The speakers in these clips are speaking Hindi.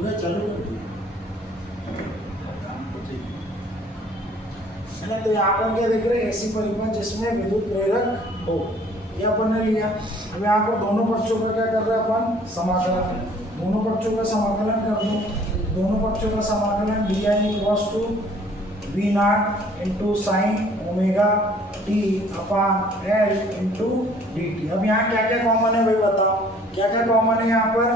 पूरा चालू कर दिया है ना। तो यहाँ पर क्या देख रहे हैं, ऐसी परिपथ जिसमें विद्युत प्रेरक हो, ये अपन ने लिया। अब यहाँ पर दोनों पक्षों का क्या कर रहे हैं अपन, समाकलन। दोनों पक्षों का समाकलन कर दो। दोनों पक्षों का समाकलन D I equals to V naught into sine omega T upon L into D T. अब यहाँ क्या क्या कॉमन है भाई बताओ, क्या क्या कॉमन है यहाँ पर।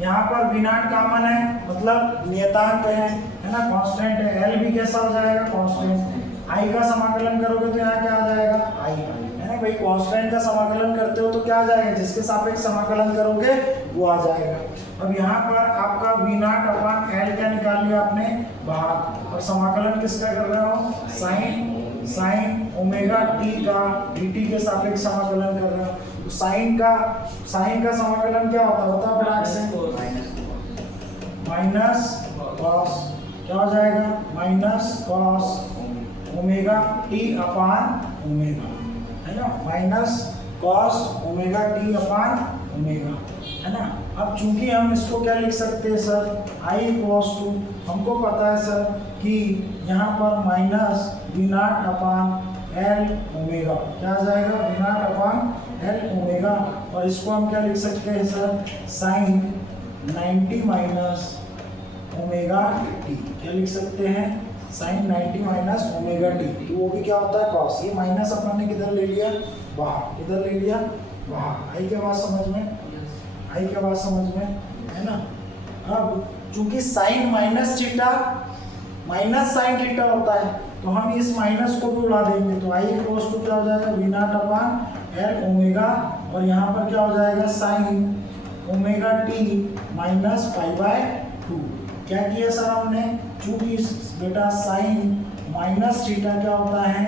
यहाँ पर वी नॉट कॉमन है, मतलब नियतांक है ना, कांस्टेंट है। एल भी कैसा हो जाएगा, कांस्टेंट। आई का समाकलन करोगे तो यहाँ क्या आ जाएगा, आई है ना भाई। कांस्टेंट का समाकलन करते हो तो क्या आ जाएगा, जिसके सापेक्ष समाकलन करोगे वो आ जाएगा। अब यहाँ पर आपका वी नॉट अपॉन एल क्या निकाल लिया आपने, बाहर। और समाकलन किसका कर रहे हो, साइन ओमेगा टी का डी टी के सापेक्ष समाकलन कर रहे हो। तो साइन का समाकलन क्या होता है बड़ा से, माइनस कॉस, क्या हो जाएगा, minus cos omega T upon omega, है ना, minus cos omega T upon omega, है ना। अब चूंकि हम इसको क्या लिख सकते हैं सर, आई इक्वल्स टू, हमको पता है सर कि यहाँ पर minus V not upon L omega, क्या आ जाएगा, V not upon L omega. और इसको हम क्या लिख सकते हैं sir, sine 90 minus omega T, क्या लिख सकते हैं, साइन 90 माइनस ओमेगा टी। तो वो भी क्या होता है, कॉस। ये माइनस अपन ने किधर ले लिया, बाहर, किधर ले लिया, बाहर। आई क्या बात समझ में, आई क्या बात समझ में, है ना। अब चूंकि sine minus theta minus sine theta होता है, तो हम इस माइनस को भी उड़ा देंगे। तो आई इक्वल्स टू क्या हो जाएगा, V not upon L omega, और यहाँ पर क्या हो जाएगा, sine omega T minus pi by 2। क्या किया सर हमने, चूंकि बेटा साइन माइनस थीटा क्या होता है,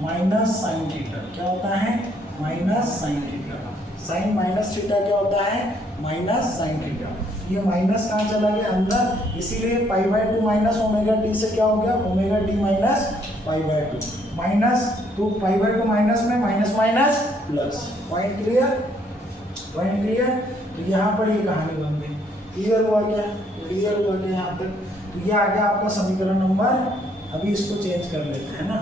माइनस साइन थीटा, क्या होता है, minus sine theta. Sine minus theta क्या होता है, माइनस साइन थीटा। ये माइनस कहाँ चला गया, अंदर, इसीलिए pi by 2 minus omega T से क्या हो गया, omega T minus pi by 2। Minus तो पाई बाय 2 माइनस में minus minus plus. Point clear, point clear. तो यहाँ पर ये कहानी बन गई। क्लियर हुआ क्या, क्लियर हुआ क्या यहाँ तक। तो ये आ गया आपका समीकरण नंबर। अभी इसको चेंज कर लेते हैं ना,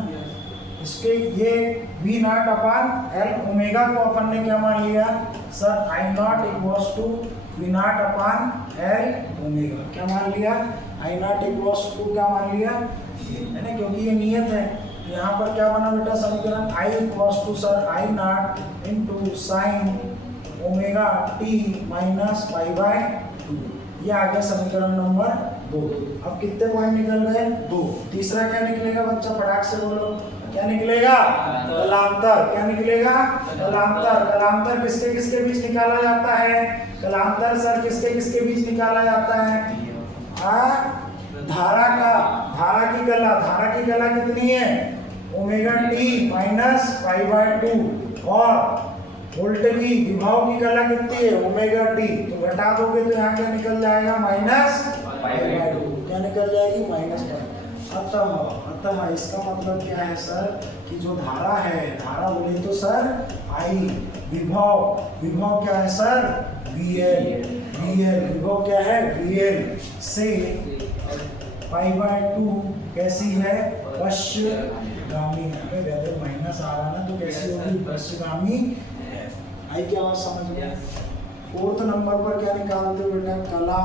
इसके ये V not upon L omega को अपन ने क्या मान लिया sir, I not equals to V not upon L omega, क्या मान लिया, आई नॉट इक्वल्स टू क्या मान लिया, है ना, क्योंकि ये नियत है। तो यहाँ पर क्या बना बेटा समीकरण, I equals to sir I naught into sine omega T minus pi by 2। ये आ गया समीकरण नंबर 2। अब कितने पॉइंट निकल गए, 2। तीसरा क्या निकलेगा बच्चा, फटाक से बोलो, क्या निकलेगा, कलांतर। क्या निकलेगा, कलांतर। कलांतर किसके किसके बीच निकाला जाता है, कलांतर सर किसके किसके बीच निकाला जाता है, धारा का, धारा की कला कितनी है, omega T minus pi by 2, और वोल्टेज की विभव की कला कितनी है, ओमेगा टी। तो घटा दोगे तो यहाँ क्या निकल जाएगा, माइनस पाई बाय 2, क्या निकल जाएगी, माइनस पाई। अतः इसका मतलब क्या है सर, कि जो धारा है, धारा बोले तो सर आई, विभव क्या है सर, VL, विभव क्या है, VL से पाई बाय 2 कैसी है, पश्चगामी है। अगर माइनस आ रहा ना तो कैसी होगी, पश्चगामी है। आई क्या बात समझ में। 4th नंबर पर क्या निकालते हो बेटा, कला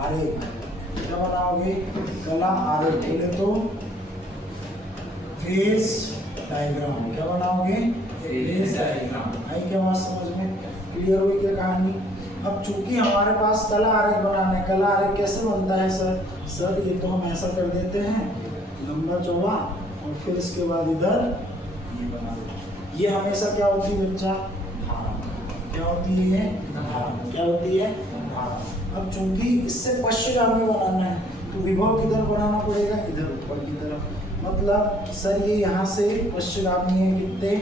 आरेख। क्या बनाओगे, कला आरेख, बोले तो फेज डायग्राम। क्या बनाओगे, फेज डायग्राम। आई क्या बात समझ में, क्लियर हुई क्या कहानी। अब चूंकि हमारे पास कला आरेख बनाना है, कला आरेख कैसे बनता है सर ये तो हम ऐसा कर देते हैं, लंबा चौड़ा, और फिर इसके बाद इधर ये बना दो। ये हमेशा क्या होती है बच्चा, धारा। क्या होती है, धारा। क्या होती है, धारा। अब चूंकि इससे पश्चिगामी बनाना है तो विभव किधर बनाना पड़ेगा, इधर ऊपर की तरफ। मतलब सर ये यहाँ से पश्चिगामी है कितने,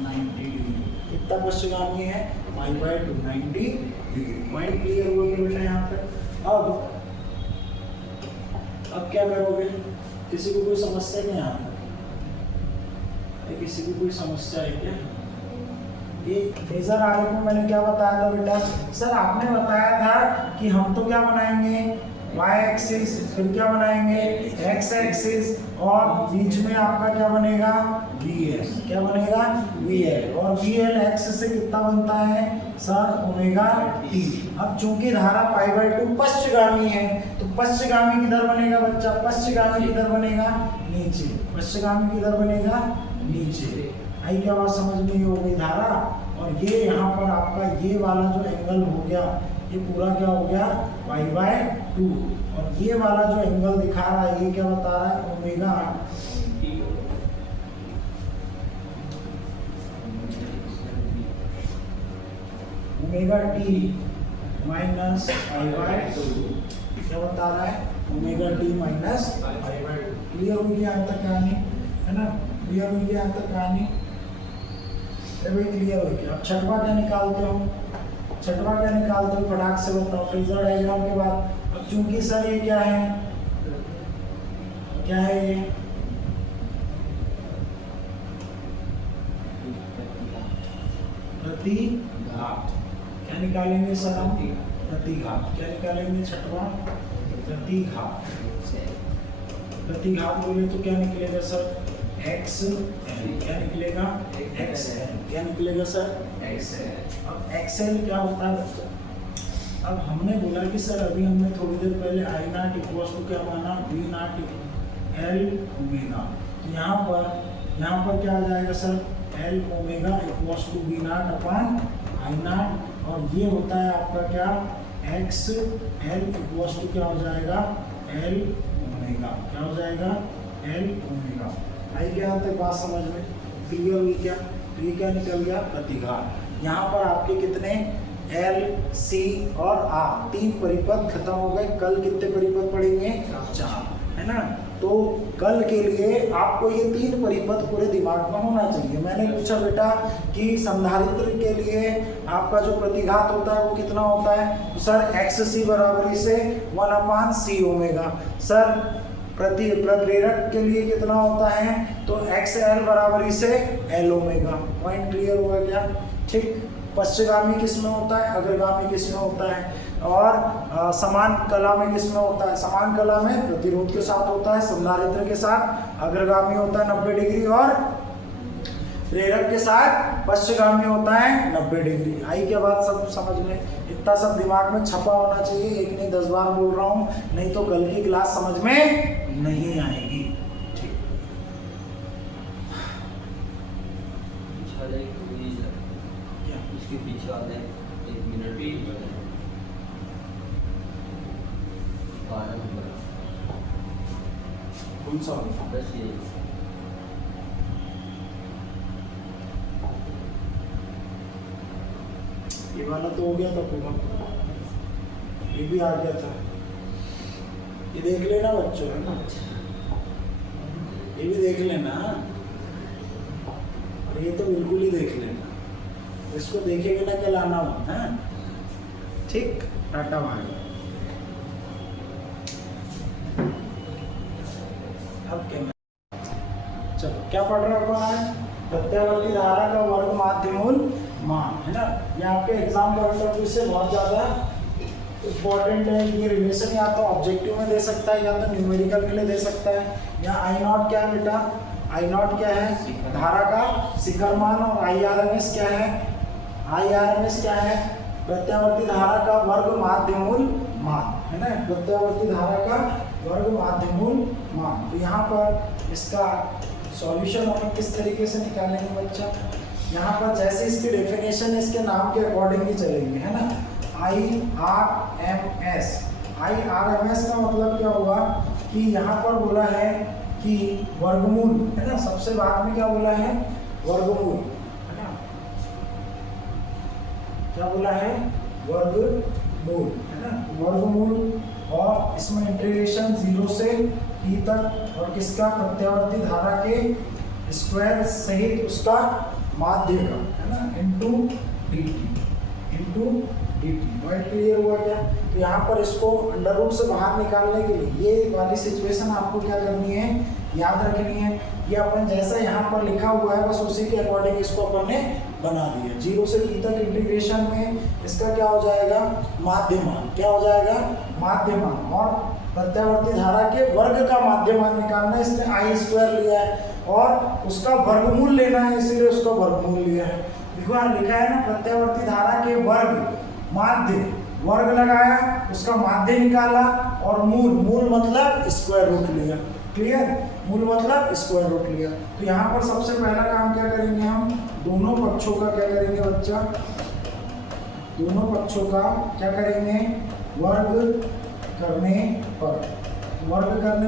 90 डिग्री। कितना पश्चिगामी है, पाई बाय 2, 90 डिग्री। पॉइंट क्लियर हुआ क्या बेटा यहाँ पे। अब क्या करोगे, किसी को कोई समस्या क्या यहाँ पे, किसी को कोई समस्या है क्या। ये फेजर आरेख में मैंने क्या बताया था बेटा, सर आपने बताया था कि हम तो क्या बनाएंगे y एक्सिस, फिर क्या बनाएंगे x एक्सिस, और बीच में आपका क्या बनेगा VL, क्या बनेगा VL, और VL x से कितना बनता है सर ओमेगा t। अब चूंकि धारा π/2 पश्चगामी है तो पश्चगामी किधर बनेगा बच्चा, पश्चगामी किधर बनेगा नीचे, पश्चगामी किधर बनेगा नीचे। आई क्या बात समझ में हो गई धारा। और ये यहाँ पर आपका ये वाला जो एंगल हो गया ये पूरा क्या हो गया π/2, और ये वाला जो एंगल दिखा रहा है ये क्या बता रहा है ओमेगा t माइनस π/2, क्या बता रहा है ओमेगा t माइनस π/2। क्लियर हो गया यहाँ तक कहानी, है ना, क्लियर हो गया यहाँ तक कहानी, भाई क्लियर हो गया। अब छठवा क्या निकालते हो, छठवा क्या निकालते हो फटाक से बताओ फेजर डायग्राम के बाद। अब चूंकि सर ये क्या है, क्या है ये प्रतिघात, क्या निकालेंगे सर हम प्रतिघात, क्या निकालेंगे छठवा प्रतिघात। प्रतिघात बोले तो क्या निकलेगा सर XL, क्या निकलेगा XL, क्या निकलेगा सर XL। अब XL क्या होता है बच्चा, अब हमने बोला कि सर अभी हमने थोड़ी देर पहले I0 इक्वल्स टू क्या माना V0 L ओमेगा, तो यहाँ पर क्या आ जाएगा sir L omega equals to V0 upon I0, और ये होता है आपका क्या XL इक्वल्स टू क्या हो जाएगा L ओमेगा, क्या हो जाएगा L ओमेगा। आई क्या यहाँ तक बात समझ में क्लियर हुई क्या, तो ये क्या निकल गया प्रतिघात। यहाँ पर आपके कितने L, C और R तीन परिपथ खत्म हो गए। कल कितने परिपथ पढ़ेंगे 4, है ना। तो कल के लिए आपको ये तीन परिपथ पूरे दिमाग में होना चाहिए। मैंने पूछा बेटा कि संधारित्र के लिए आपका जो प्रतिघात होता है वो कितना होता है, तो सर XC बराबरी से 1/C ओमेगा। सर प्रेरक के लिए कितना होता है, तो XL बराबरी से L ओमेगा। पॉइंट क्लियर हुआ क्या, ठीक। पश्चगामी किस में होता है, अग्रगामी किस में होता है, और समान कला में किस में होता है, समान कला में प्रतिरोध के साथ होता है, संधारित्र के साथ अग्रगामी होता है 90 डिग्री, और प्रेरक के साथ पश्चगामी होता है 90 डिग्री। आई क्या बात सब समझ में, इतना सब दिमाग में छपा होना चाहिए, एक नहीं 10 बार बोल रहा हूँ, नहीं तो कल की क्लास समझ में नहीं आएगी, ठीक। इसके पीछे वाले 1 मिनट भी कौन सा बस ये वाला तो हो गया था पूरा, ये भी आ गया था, ये देख लेना बच्चों, है ना, ये भी देख लेना, और ये तो बिल्कुल ही देख लेना, इसको देखे बिना कल आना मत, है ठीक। Tata bye. अब क्या चलो क्या पढ़ रहा है, प्रत्यावर्ती धारा का वर्ग माध्यमूल मान, है ना। ये आपके एग्जाम पॉइंट ऑफ व्यू से बहुत ज़्यादा इम्पोर्टेंट है। ये रिलेशन या तो ऑब्जेक्टिव में दे सकता है या तो न्यूमेरिकल के लिए दे सकता है। यहाँ I0 क्या है बेटा, I0 क्या है धारा का शिखर मान, और IRMS क्या है, IRMS क्या है प्रत्यावर्ती धारा का वर्ग माध्यमूल मान, है ना, प्रत्यावर्ती धारा का वर्ग माध्यमूल मान। तो यहाँ पर इसका सॉल्यूशन हम किस तरीके से निकालेंगे बच्चा, यहाँ पर जैसे इसकी डेफिनेशन इसके नाम के अकॉर्डिंग ही चलेंगे, है ना। IRMS, IRMS का मतलब क्या हुआ कि यहाँ पर बोला है कि वर्गमूल, है ना, सबसे बाद में क्या बोला है वर्गमूल, है ना, क्या बोला है वर्गमूल, है ना, वर्गमूल, और इसमें इंटीग्रेशन 0 से t तक, और किसका प्रत्यावर्ती धारा के स्क्वायर सहित उसका माध्य का, है ना, इनटू dt। पॉइंट क्लियर हुआ क्या। तो यहाँ पर इसको अंडर रूट से बाहर निकालने के लिए ये वाली सिचुएशन आपको क्या करनी है, याद रखनी है। ये अपन जैसा यहाँ पर लिखा हुआ है बस उसी के अकॉर्डिंग इसको अपन ने बना दिया। 0 से t तक इंटीग्रेशन में इसका क्या हो जाएगा, माध्यमान। क्या हो जाएगा, माध्यमान। और प्रत्यावर्ती धारा के वर्ग का माध्यमान निकालना है, इसने आई स्क्वायर लिया है और उसका वर्गमूल लेना है, इसीलिए उसका वर्गमूल लिया है। लिखा है ना, प्रत्यावर्ती धारा के वर्ग माध्य, वर्ग लगाया, उसका माध्य निकाला और मूल मतलब स्क्वायर रूट लिया। क्लियर, मूल मतलब स्क्वायर रूट लिया। तो यहाँ पर सबसे पहला काम क्या करेंगे हम, दोनों पक्षों का क्या करेंगे बच्चा, दोनों पक्षों का क्या करेंगे, वर्ग करने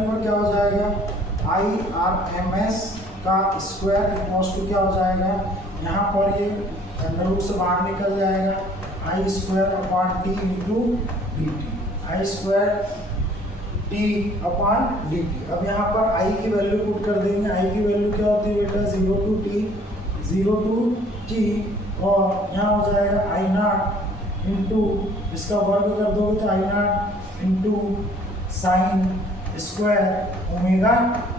पर क्या हो जाएगा, IRMS का स्क्वायर इक्वल्स टू क्या हो जाएगा, यहाँ पर ये अंडर रूट से बाहर निकल जाएगा, I square upon t into D t, I square t upon d T. अब यहाँ पर आई की वैल्यू पुट कर देंगे। आई की वैल्यू क्या होती है बेटा, 0 to t और यहाँ हो जाएगा आई नॉट इंटू, इसका वर्ग कर दोगे तो I naught into sine square omega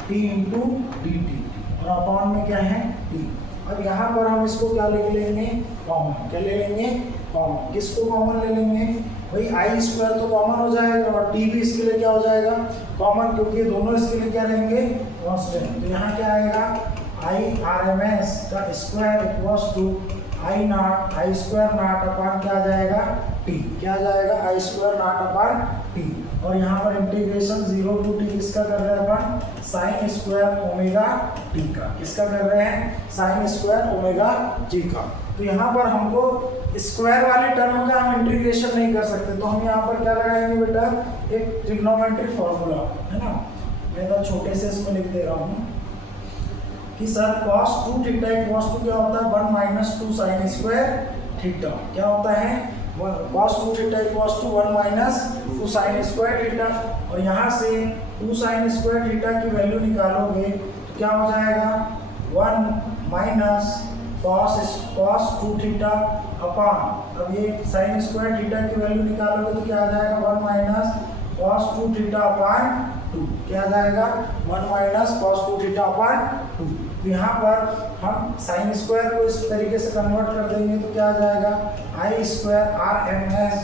t into D t और अपॉन में क्या है टी। अब यहाँ पर हम इसको क्या ले लेंगे, कॉमन। क्या ले लेंगे, कॉमन। किसको कॉमन ले लेंगे भाई, आई स्क्वायर तो कॉमन हो जाएगा और टी भी इसके लिए क्या हो जाएगा, कॉमन, क्योंकि दोनों इसके लिए क्या रहेंगे, कांस्टेंट। तो यहाँ क्या आएगा, IRMS का square equals to I not, I square not upon क्या आ जाएगा, टी। क्या आ जाएगा, I square not upon T. और यहाँ पर इंटीग्रेशन 0 to t किसका कर रहे हैं अपन, साइन स्क्वायर ओमेगा टी का। किसका कर रहे हैं, साइन स्क्वायर ओमेगा टी का। तो यहाँ पर हमको स्क्वायर वाले टर्म का हम इंटीग्रेशन नहीं कर सकते, तो हम यहाँ पर क्या लगाएंगे बेटा, एक ट्रिग्नोमेट्रिक फॉर्मूला है ना। मैं तो छोटे से इसमें लिख दे रहा हूँ कि sir cos 2 theta equals to क्या होता है, 1 माइनस 2 साइन स्क्वायर थीटा। क्या होता है, cos 2 theta equals to 1 minus 2 sine square theta. और यहाँ से 2 साइन स्क्वायर थीटा की वैल्यू निकालोगे तो क्या हो जाएगा, 1 माइनस cos 2 थीटा अपॉन, अब ये साइन स्क्वायर थीटा की वैल्यू निकालोगे तो क्या आ जाएगा, 1 माइनस cos 2 थीटा अपॉन 2। क्या आ जाएगा, 1 माइनस cos 2 थीटा अपॉन 2। तो यहाँ पर हम साइन स्क्वायर को इस तरीके से कन्वर्ट कर देंगे तो क्या आ जाएगा, I square RMS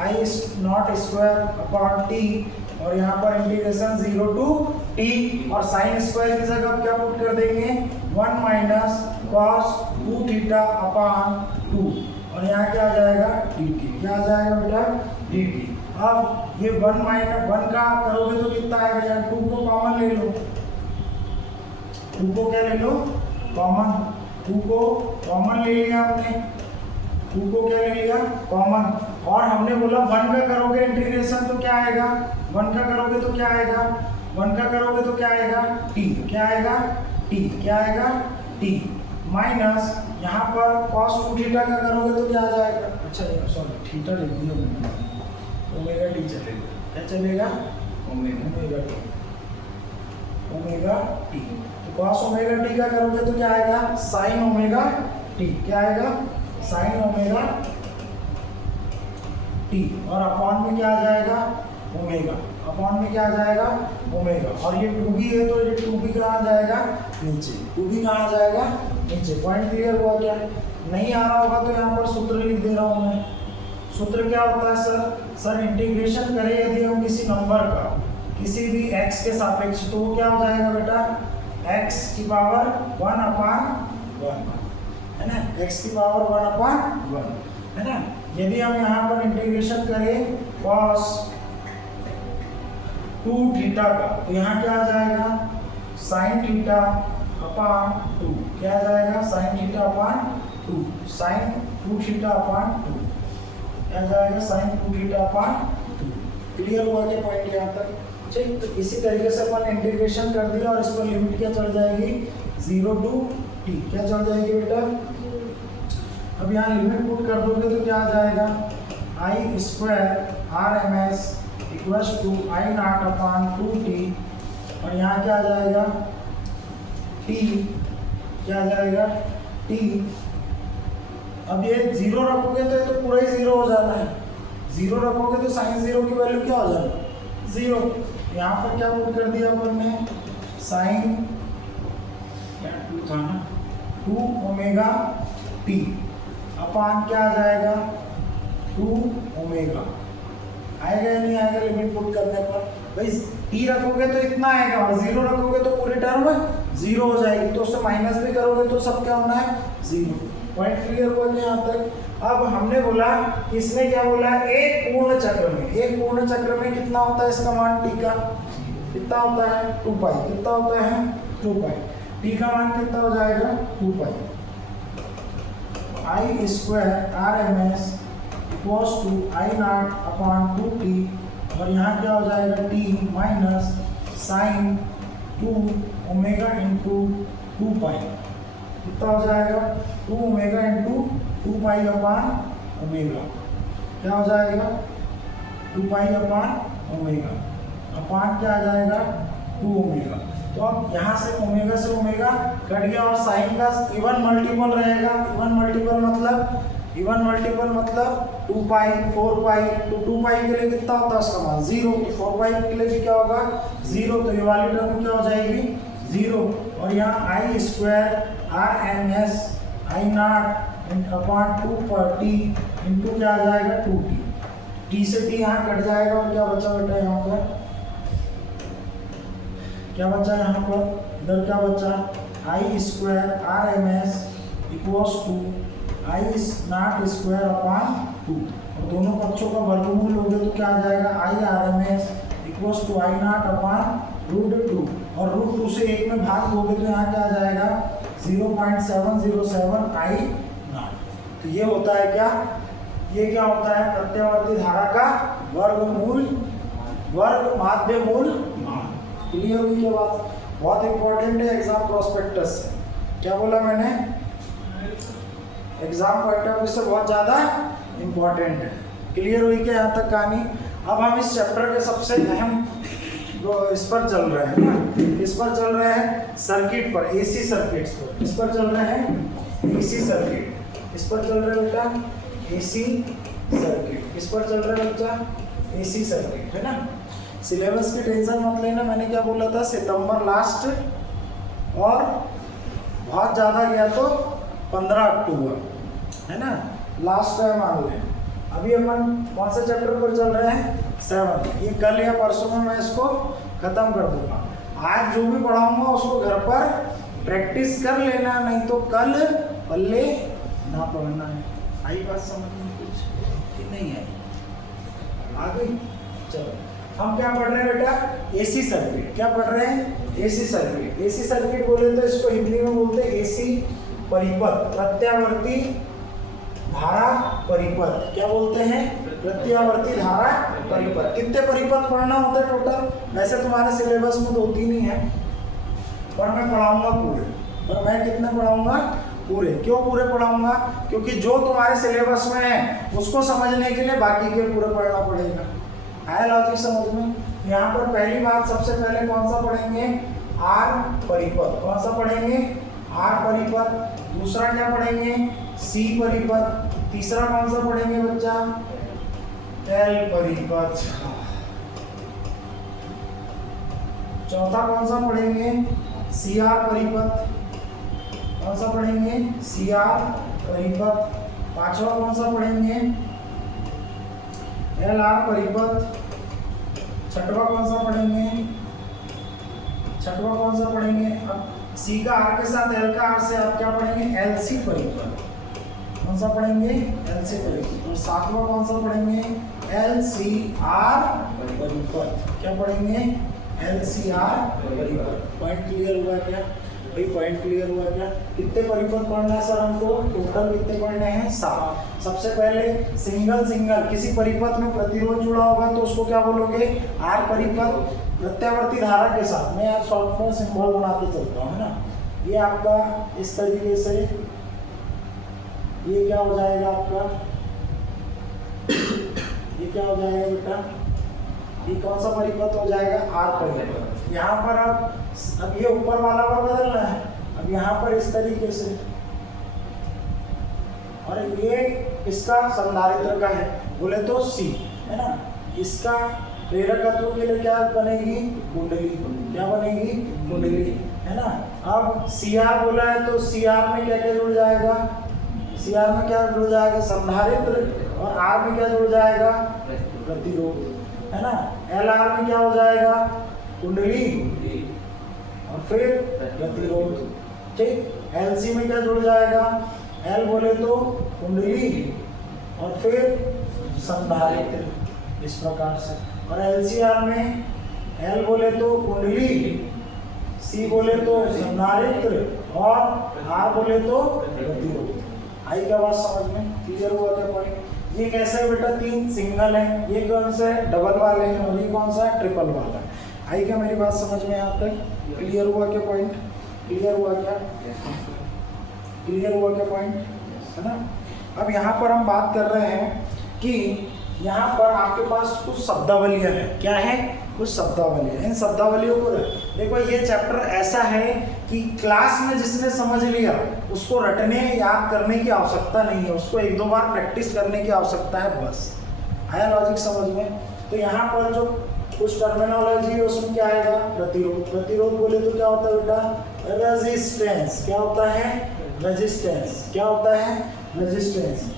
I naught square upon T और यहाँ पर इंटीग्रेशन 0 to t और साइन स्क्वायर की जगह क्या पुट कर देंगे, 1 माइनस cos 2 थीटा अपॉन 2 और यहाँ क्या आ जाएगा, dt। क्या आ जाएगा बेटा, dt। अब ये 1 माइनस 1 का करोगे तो कितना आएगा, यार 2 को कॉमन ले लो, 2 को क्या ले लो, कॉमन। 2 को कॉमन ले लिया हमने, 2 को क्या ले लिया, कॉमन। और हमने बोला 1 का करोगे इंटीग्रेशन तो क्या आएगा, 1 का करोगे तो क्या आएगा, 1 का करोगे तो क्या आएगा, t। क्या आएगा, t। क्या आएगा, t माइनस यहाँ पर cos 2 थीटा का करोगे तो क्या आ जाएगा, अच्छा सॉरी थीटा लिख दिया मैंने, ओमेगा टी चलेगा। क्या चलेगा, ओमेगा टी, ओमेगा टी। तो cos ओमेगा टी का करोगे तो क्या आएगा, साइन ओमेगा टी। क्या आएगा, साइन ओमेगा टी और अपॉन में क्या आ जाएगा, ओमेगा। अपॉन में क्या आ जाएगा, ओमेगा। और ये 2b है तो ये 2b कहाँ आ जाएगा, नीचे। 2b कहाँ आ जाएगा, नीचे। पॉइंट क्लियर हुआ क्या, नहीं आ रहा होगा तो यहाँ पर सूत्र लिख दे रहा हूँ मैं। सूत्र क्या होता है सर इंटीग्रेशन करें यदि हम किसी नंबर का किसी भी x के सापेक्ष तो वो क्या हो जाएगा बेटा, x की पावर 1 अपॉन 1 है ना, x की पावर 1 अपॉन 1 है ना। यदि हम यहाँ पर इंटीग्रेशन करें cos 2 थीटा का तो यहाँ क्या आ जाएगा, साइन थीटा अपॉन 2। क्या आ जाएगा, sine theta upon 2, sine 2 theta upon 2। क्या जाएगा, साइन 2 थीटा अपॉन 2। क्लियर हुआ क्या पॉइंट यहाँ तक, ठीक। तो इसी तरीके से अपन इंटीग्रेशन कर दिया और इस पर लिमिट क्या चल जाएगी, 0 to t। क्या चल जाएगी बेटा, अब यहाँ लिमिट पुट कर दोगे तो क्या आ जाएगा, I square RMS equals to I not upon 2t और यहाँ क्या आ जाएगा, t। क्या आ जाएगा, t। अब ये 0 रखोगे तो ये तो पूरा ही 0 हो जाना है, 0 रखोगे तो साइन 0 की वैल्यू क्या हो जाएगी, 0। यहाँ पर क्या पुट कर दिया अपन ने, साइन 2 था ना, 2 ओमेगा टी अपान क्या आ जाएगा 2 ओमेगा। आएगा या नहीं आएगा लिमिट पुट करने पर? भाई टी रखोगे तो इतना आएगा और 0 रखोगे तो पूरी टर्म 0 हो जाएगी, तो उससे माइनस भी करोगे तो सब क्या होना है 0। पॉइंट क्लियर हुआ कि यहाँ तक? अब हमने बोला इसमें क्या बोला, एक पूर्ण चक्र में कितना होता है इसका मान टी का? कितना होता है 2 पाई। कितना होता है 2 पाई। टी का मान कितना हो जाएगा 2 pi. I square R M S equals to I not upon 2 t, और यहाँ क्या हो जाएगा t minus sine 2 omega into 2 pi. कितना हो जाएगा 2 omega into 2 pi upon omega. क्या हो जाएगा 2 पाई अपान ओमेगा अपान क्या आ जाएगा 2 ओमेगा। तो अब यहाँ से ओमेगा कट गया और साइन का इवन मल्टीपल रहेगा। इवन मल्टीपल मतलब 2 पाई 4 पाई, तो 2 पाई के लिए कितना होता है उसका मान 0, तो 4 पाई के लिए भी क्या होगा 0, तो ये वाली टर्म क्या हो जाएगी 0। और यहाँ I square R M S I not upon 2 पर टी इंटू क्या आ जाएगा 2t। टी से टी यहाँ कट जाएगा और क्या बचा बेटा यहाँ पर, क्या बचा यहाँ पर, इधर क्या बचा I square R M S equals to I naught square upon 2, और दोनों पक्षों का वर्गमूल लोगे तो क्या आ जाएगा I R M S equals to I not upon √2, और √2 से 1 में भाग दोगे तो यहाँ क्या आ जाएगा 0.707 आई नॉट। तो ये होता है क्या, ये क्या होता है प्रत्यावर्ती धारा का माध्य मूल मान। क्लियर हुई क्या बात? बहुत इंपॉर्टेंट है एग्जाम प्रोस्पेक्टस से। क्या बोला मैंने? एग्जाम पॉइंट ऑफ व्यू से बहुत ज़्यादा इंपॉर्टेंट है। क्लियर हुई क्या यहाँ तक कहानी? अब हम इस चैप्टर के सबसे अहम इस पर चल रहे हैं ना, इस पर चल रहे हैं सर्किट पर, एसी सर्किट्स पर। इस पर चल रहे हैं एसी सर्किट, इस पर चल रहे हैं बेटा एसी सर्किट, इस पर चल रहे हैं बच्चा एसी सर्किट, है ना। सिलेबस की टेंशन मत लेना, मैंने क्या बोला था सितंबर लास्ट, और बहुत ज़्यादा गया तो 15 अक्टूबर, है ना, लास्ट टाइम मान लें। अभी अपन कौन से चैप्टर पर चल रहे हैं 7। ये कल या परसों में मैं इसको ख़त्म कर दूंगा। आज जो भी पढ़ाऊंगा उसको घर पर प्रैक्टिस कर लेना, नहीं तो कल पल्ले ना पढ़ना है। आई बात समझ में कुछ कि नहीं आई? आ गई? चलो हम क्या पढ़ रहे हैं बेटा एसी सर्किट। क्या पढ़ रहे हैं एसी सर्किट। एसी सर्किट बोले तो इसको हिंदी में बोलते हैं एसी परिपथ, प्रत्यावर्ती धारा परिपथ। क्या बोलते हैं? प्रत्यावर्ती धारा परिपथ। कितने परिपथ पढ़ना होता है टोटल? वैसे तुम्हारे सिलेबस में 2-3 ही है, पर मैं पढ़ाऊंगा पूरे। पर मैं कितने पढ़ाऊंगा? पूरे। क्यों पूरे पढ़ाऊंगा? क्योंकि जो तुम्हारे सिलेबस में है उसको समझने के लिए बाकी के पूरे पढ़ना पड़ेगा। आया लॉजिक समझ में? यहाँ पर पहली बात सबसे पहले कौन सा पढ़ेंगे? आर परिपथ। कौन सा पढ़ेंगे? आर परिपथ। दूसरा क्या पढ़ेंगे? सी परिपथ। तीसरा कौन सा पढ़ेंगे बच्चा? एल परिपथ। चौथा कौन सा पढ़ेंगे? सी आर परिपथ। कौन सा पढ़ेंगे? सी आर परिपथ। पांचवा कौन सा पढ़ेंगे? एल आर परिपथ। छठवा कौन सा पढ़ेंगे? छठवा कौन सा पढ़ेंगे? अब सी का आर के साथ एल का आर से आप क्या पढ़ेंगे? एल सी परिपथ। कौन सा पढ़ेंगे? एल सी परिपथ। और सातवां कौन सा पढ़ेंगे? एल सी आर परिपथ। क्या पढ़ेंगे? एल सी आर परिपथ। पॉइंट क्लियर हुआ क्या भाई? पॉइंट क्लियर हुआ क्या? कितने परिपथ पढ़ना है सर हमको? टोटल कितने पढ़ने हैं? 7। सबसे पहले सिंगल किसी परिपथ में प्रतिरोध जुड़ा होगा तो उसको क्या बोलोगे? आर परिपथ। प्रत्यावर्ती धारा के साथ मैं आज शॉर्ट में सिंबल बनाते चलता हूँ, है ना। ये आपका इस तरीके से ये क्या हो जाएगा आपका? ये क्या हो जाएगा बेटा? ये कौन सा परिपथ हो जाएगा? आर परिपथ। यहाँ पर अब ये ऊपर वाला पर बदलना है। अब यहाँ पर इस तरीके से, और ये इसका संधारित्र का है बोले तो सी, है ना। इसका प्रेरकत्व के लिए क्या बनेगी? कुंडली। क्या बनेगी? कुंडली, है ना। अब सी आर बोला है तो सी आर में क्या क्या जुड़ जाएगा? सी आर में क्या जुड़ जाएगा, संधारित्र, और आर में क्या जुड़ जाएगा, प्रतिरोध, है ना। एल आर में क्या हो जाएगा, कुंडली, और फिर प्रतिरोध, ठीक। एल सी में क्या जुड़ जाएगा, एल बोले तो कुंडली और फिर संधारित्र, इस प्रकार से। और एलसीआर में एल बोले तो कुंडली, सी बोले तो संधारित्र, और आर बोले तो प्रतिरोध। आई क्या बात समझ में, क्लियर हुआ क्या पॉइंट। ये कैसे है बेटा, 3 सिंगल है, ये कौन सा है, डबल वाले हैं, और ये कौन सा है, ट्रिपल वाला। आई क्या मेरी बात समझ में यहाँ तक, क्लियर हुआ क्या पॉइंट, क्लियर हुआ क्या, क्लियर हुआ क्या पॉइंट, है ना। अब यहाँ पर हम बात कर रहे हैं कि यहाँ पर आपके पास कुछ शब्दावलियाँ हैं, क्या है, कुछ शब्दावलियाँ। इन शब्दावलियों को देखो, ये चैप्टर ऐसा है कि क्लास में जिसने समझ लिया उसको रटने याद करने की आवश्यकता नहीं है, उसको 1-2 बार प्रैक्टिस करने की आवश्यकता है बस। आया लॉजिक समझ में। तो यहाँ पर जो कुछ टर्मिनोलॉजी है उसमें क्या आएगा, प्रतिरोध। प्रतिरोध बोले तो क्या होता है बेटा, रेजिस्टेंस। क्या होता है, रेजिस्टेंस। क्या होता है, रेजिस्टेंस।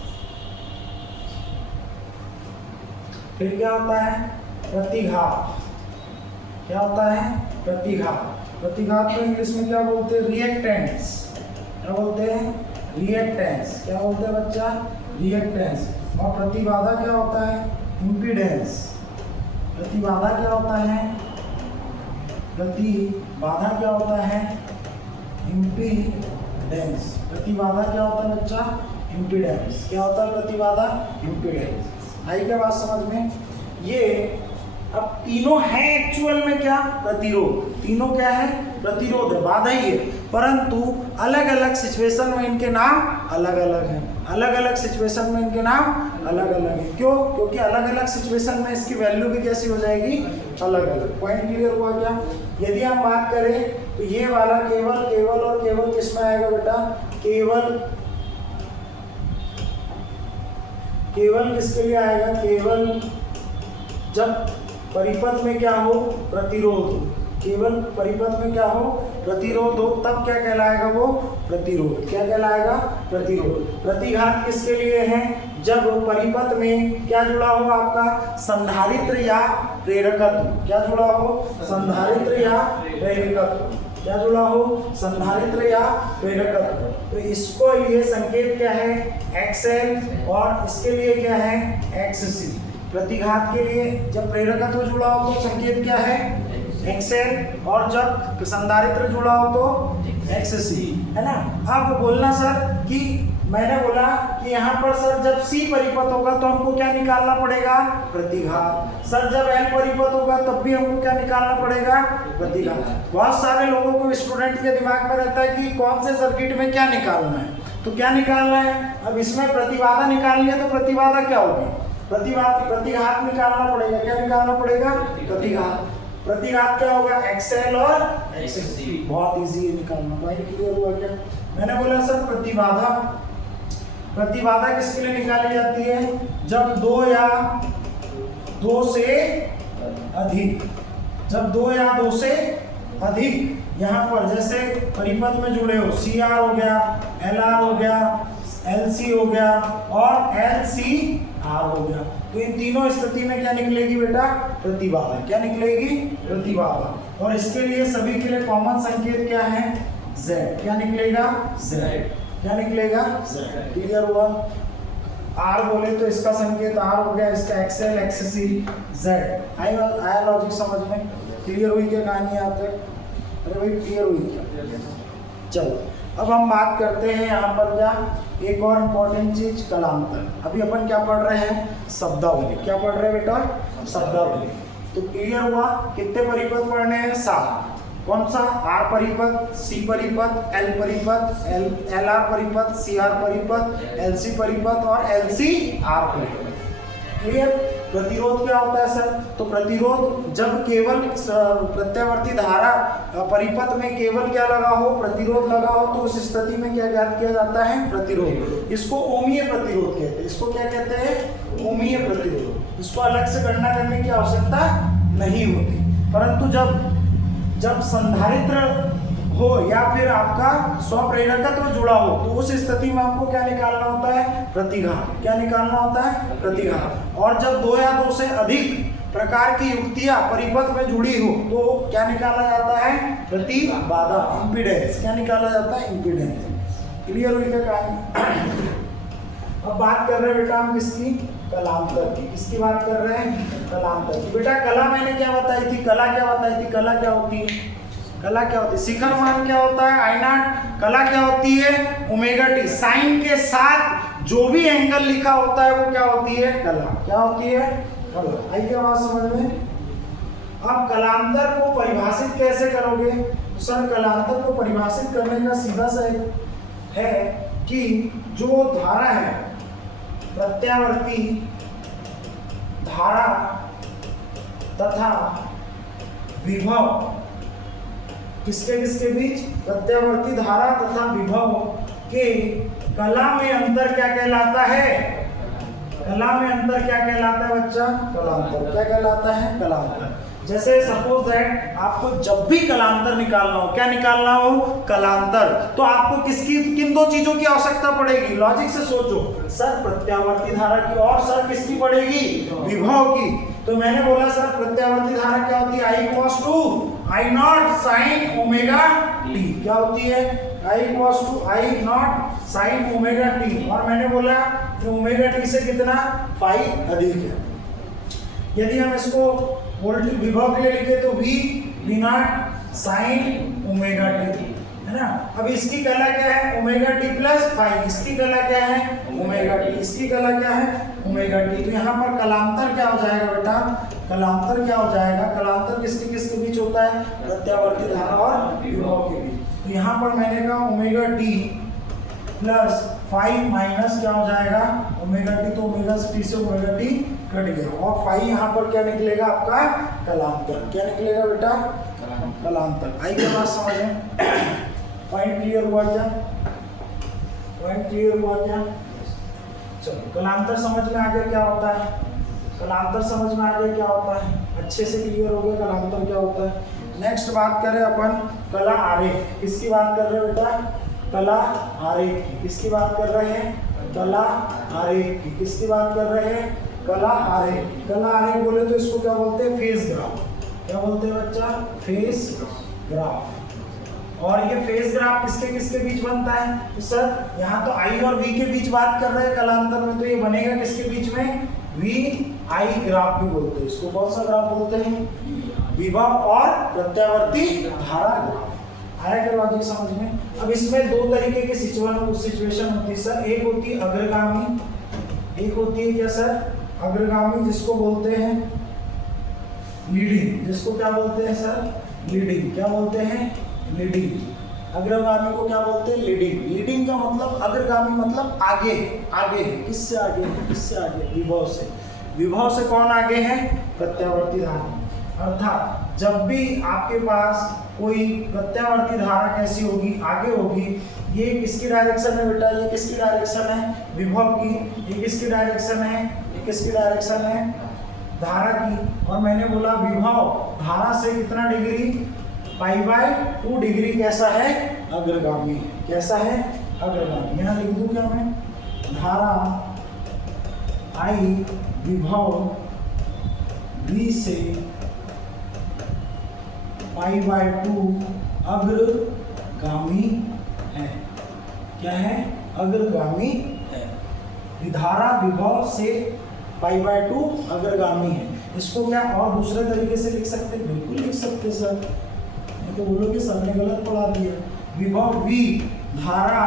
फिर क्या होता है, प्रतिघात। क्या होता है, प्रतिघात। प्रतिघात को इंग्लिश में क्या बोलते हैं, रिएक्टेंस। क्या बोलते हैं, रिएक्टेंस। क्या बोलते हैं बच्चा, रिएक्टेंस। और प्रतिबाधा क्या होता है, इम्पीडेंस। प्रतिबाधा क्या होता है, प्रतिबाधा क्या होता है, इम्पीडेंस। प्रतिबाधा क्या होता है बच्चा, इम्पीडेंस। क्या होता है प्रतिबाधा, इम्पीडेंस। आई क्या बात समझ में। ये अब तीनों हैं एक्चुअल में क्या, प्रतिरोध। तीनों क्या है, प्रतिरोध है, बाधा ही है, परंतु अलग अलग सिचुएशन में इनके नाम अलग अलग हैं। अलग अलग सिचुएशन में इनके नाम अलग अलग हैं। क्यों, क्योंकि अलग अलग सिचुएशन में इसकी वैल्यू भी कैसी हो जाएगी, अलग अलग। पॉइंट क्लियर हुआ क्या। यदि हम बात करें तो ये वाला केवल केवल और केवल किसमें आएगा बेटा, केवल केवल किसके लिए आएगा, केवल जब परिपथ में क्या हो, प्रतिरोध हो। केवल परिपथ में क्या हो, प्रतिरोध हो, तब क्या कहलाएगा वो, प्रतिरोध। क्या कहलाएगा, प्रतिरोध। प्रतिघात किसके लिए है, जब परिपथ में क्या जुड़ा हो आपका, संधारित्र या प्रेरकत्व। क्या जुड़ा हो, संधारित्र या प्रेरकत्व। क्या जुड़ा हो, संधारित्र या प्रेरकत्व। तो इसको लिए संकेत क्या है, XL, और इसके लिए क्या है, XC। प्रतिघात के लिए जब प्रेरकत्व जुड़ा हो तो संकेत क्या है, XL, और जब संधारित्र जुड़ा हो तो XC, है ना। अब बोलना सर कि मैंने बोला कि यहाँ पर सर जब C परिपथ होगा तो हमको क्या निकालना पड़ेगा, प्रतिघात। सर जब L परिपथ होगा तब भी हमको क्या निकालना पड़ेगा, प्रतिघात। बहुत सारे लोगों को, स्टूडेंट के दिमाग में रहता है कि कौन से सर्किट में क्या निकालना है, तो क्या निकालना है। अब इसमें प्रतिबाधा निकालनी है तो प्रतिबाधा क्या होगी, प्रतिघात निकालना पड़ेगा। क्या निकालना पड़ेगा, प्रतिघात। प्रतिघात क्या होगा, XL और XC। बहुत इजी है निकालना। पॉइंट क्लियर हुआ क्या। मैंने बोला सर प्रतिबाधा किसके लिए निकाली जाती है, जब 2 या 2 से अधिक, जब 2 या 2 से अधिक यहाँ पर जैसे परिपथ में जुड़े हो, CR हो गया, LR हो गया, LC हो गया और LCR हो गया। तो इन तीनों स्थिति में क्या निकलेगी बेटा, प्रतिबाधा। क्या निकलेगी, प्रतिबाधा। और इसके लिए सभी के लिए कॉमन संकेत क्या है, Z। क्या निकलेगा, Z। क्या निकलेगा, Z। क्लियर हुआ। R बोले तो इसका संकेत R हो गया, इसका XL, XC, Z। आया लॉजिक समझ में, क्लियर हुई क्या कहानी यहाँ तक, अरे भाई क्लियर हुई क्या। चलो अब हम बात करते हैं यहाँ पर क्या, एक और इम्पोर्टेंट चीज, कलांतर। अभी अपन क्या पढ़ रहे हैं, शब्दावली। क्या पढ़ रहे हैं बेटा, शब्दावली। तो क्लियर हुआ, कितने परिपथ पढ़ने हैं, 7। कौन सा, R परिपथ, C परिपथ, L परिपथ, LR परिपथ, CR परिपथ, LC परिपथ और LCR परिपथ। क्लियर। प्रतिरोध क्या होता है सर, तो प्रतिरोध जब केवल प्रत्यावर्ती धारा परिपथ में केवल क्या लगा हो, प्रतिरोध लगा हो, तो उस स्थिति में क्या ज्ञात किया जाता है, प्रतिरोध। इसको ओमीय प्रतिरोध कहते हैं। इसको क्या कहते हैं, ओमीय प्रतिरोध। इसको अलग से गणना करने की आवश्यकता नहीं होती, परंतु जब संधारित्र हो या फिर आपका स्वप्रेरकत्व जुड़ा हो, तो उस स्थिति में आपको क्या निकालना होता है? प्रतिघात। क्या निकालना होता है? प्रतिघात। और जब दो या दो से अधिक प्रकार की युक्तियां परिपथ में जुड़ी हो तो क्या निकाला जाता है? प्रतिबाधा, इंपीडेंस। क्या निकाला जाता है? इंपीडेंस। क्लियर हुई क्या कहानी? अब बात कर रहे हैं बेटा हम किसकी? कलांतर की। किसकी बात कर रहे हैं? कलांतर की। बेटा कला मैंने क्या बताई थी? कला क्या बताई थी? कला क्या होती है? कला क्या होती है? शिखर मान क्या होता है? आई नॉट। कला क्या होती है? Omega T. साइन के साथ जो भी एंगल लिखा होता है वो क्या होती है? कला। क्या होती है? कला। आई क्या बात समझ में? अब कलांतर को परिभाषित कैसे करोगे? सर कलांतर को परिभाषित करने का सीधा सा है कि जो धारा है, प्रत्यावर्ती धारा तथा विभव किसके किसके बीच? प्रत्यावर्ती धारा तथा विभव के कला में अंतर क्या कहलाता है? कला में अंतर क्या कहलाता है बच्चा? कलांतर। क्या कहलाता है? कलांतर। जैसे सपोज दैट आपको जब भी कलांतर निकालना हो, क्या निकालना हो? कलांतर, तो आपको किन दो चीजों की आवश्यकता पड़ेगी? लॉजिक से सोचो। सर प्रत्यावर्ती धारा की और सर किसकी पड़ेगी? विभव की। तो मैंने बोला सर प्रत्यावर्ती धारा क्या होती है? I equals to I naught sine omega T. क्या होती है? I equals to I naught sine omega t. और मैंने बोला कि ओमेगा टी से कितना? फाई अधिक है। यदि हम इसको वोल्टेज विभव के लिए लिखे तो v not sine omega T, है ना। अब इसकी कला क्या है? Omega T plus phi. इसकी कला क्या है? Omega T. इसकी कला क्या है? Omega T. तो यहाँ पर कलांतर क्या हो जाएगा बेटा? कलांतर क्या हो जाएगा? कलांतर किसके बीच होता है? प्रत्यावर्ती धारा और विभव के बीच। तो यहाँ पर मैंने कहा omega T plus phi minus क्या हो जाएगा? Omega T. तो ओमेगा टी से ओमेगा टी कट गया और फाई यहाँ पर क्या निकलेगा? आपका कलांतर। क्या निकलेगा बेटा? कलांतर। आई क्या बात समझ में? पॉइंट क्लियर हुआ क्या? पॉइंट क्लियर हुआ क्या? चलो कलांतर समझ में आ गया क्या होता है? कलांतर समझ में आ गया क्या होता है? अच्छे से क्लियर हो गया कलांतर क्या होता है। नेक्स्ट बात करें अपन कला आरेख। किसकी बात कर रहे हो बेटा? कला आरेख की। किसकी बात कर रहे हैं? कला आरेख की। किसकी बात कर रहे हैं? कला आरेख। कला आरेख बोले तो इसको क्या बोलते हैं? Phase graph. क्या बोलते हैं बच्चा? Phase graph. और ये फेज ग्राफ किसके बीच बनता है? तो सर यहाँ तो आई और वी के बीच बात कर रहे हैं कलांतर में, तो ये बनेगा किसके बीच में? वी आई ग्राफ भी बोलते हैं इसको। कौन सा ग्राफ बोलते हैं? विभव और प्रत्यावर्ती धारा ग्राफ। आया क्या लॉजिक समझ में? अब इसमें दो तरीके की सिचुएशन होती है सर। एक होती है अग्रगामी, एक होती है क्या सर? अग्रगामी, जिसको बोलते हैं लीडिंग। जिसको क्या बोलते हैं सर? लीडिंग। क्या बोलते हैं? लीडिंग। अग्रगामी को क्या बोलते हैं? लीडिंग। लीडिंग का मतलब अग्रगामी मतलब आगे। आगे है। किससे आगे है? किससे आगे? विभव से। विभव से कौन आगे है? प्रत्यावर्ती धारा। अर्थात जब भी आपके पास कोई प्रत्यावर्ती धारा कैसी होगी? आगे होगी। ये किसकी डायरेक्शन है बेटा? ये किसकी डायरेक्शन है? विभव की। ये किसकी डायरेक्शन है? ये किसकी डायरेक्शन है? धारा की। और मैंने बोला विभव धारा से कितना डिग्री? π/2 डिग्री कैसा है? अग्रगामी। कैसा है? अग्रगामी। यहाँ लिख दूं क्या मैं? धारा I विभव V से π/2 अग्रगामी है। क्या है? अग्रगामी है। धारा विभव से π/2 अग्रगामी है। इसको क्या और दूसरे तरीके से लिख सकते? बिल्कुल लिख सकते सर। नहीं तो बोलोगे सर ने गलत पढ़ा दिया। विभव V धारा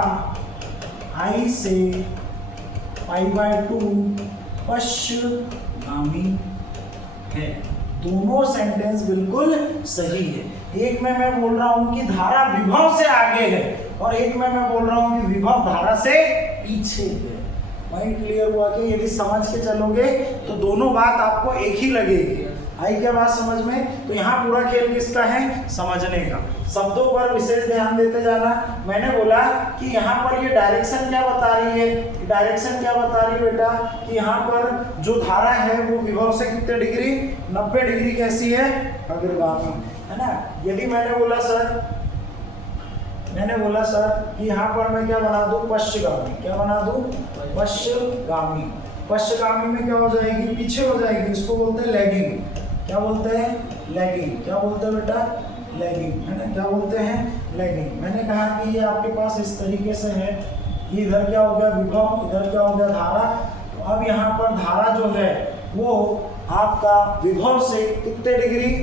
I से π/2 पश्चगामी है। दोनों सेंटेंस बिल्कुल सही है। एक में मैं बोल रहा हूं कि धारा विभव से आगे है और एक में मैं बोल रहा हूं कि विभव धारा से पीछे है। पॉइंट क्लियर हुआ कि यदि समझ के चलोगे तो दोनों बात आपको एक ही लगेगी। आई क्या बात समझ में? तो यहाँ पूरा खेल किसका है? समझने का। शब्दों पर विशेष ध्यान देते जाना। मैंने बोला कि यहाँ पर ये डायरेक्शन क्या बता रही है? डायरेक्शन क्या बता रही है बेटा? कि यहाँ पर जो धारा है वो विभव से कितने डिग्री? 90 डिग्री कैसी है? अग्रगामी, है ना। यदि मैंने बोला सर मैंने बोला सर कि यहाँ पर मैं क्या बना दूँ, पश्चगामी। क्या बना दूँ, पश्चगामी। पश्चगामी में क्या हो जाएगी, पीछे हो जाएगी, इसको बोलते हैं लैगिंग। क्या बोलते हैं, लैगिंग। क्या बोलते हैं बेटा, लैगिंग, है ना। क्या बोलते हैं, लैगिंग। मैंने कहा कि ये आपके पास इस तरीके से है, ये इधर क्या हो गया विभव, इधर क्या हो गया धारा। तो अब यहाँ पर धारा जो है वो आपका विभव से कितने डिग्री,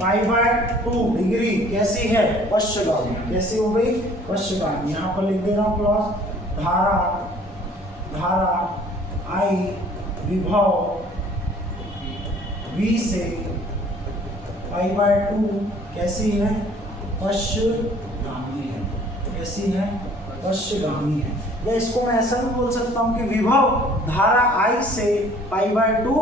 π/2 डिग्री कैसी है, पश्चगामी। कैसी हो गई, पश्चगामी। यहाँ पर लिख दे रहा हूँ क्लॉज, धारा I विभव V से π/2 कैसी है, पश्चगामी है। कैसी है, पश्चगामी है। या इसको मैं ऐसा भी बोल सकता हूँ कि विभव धारा I से π/2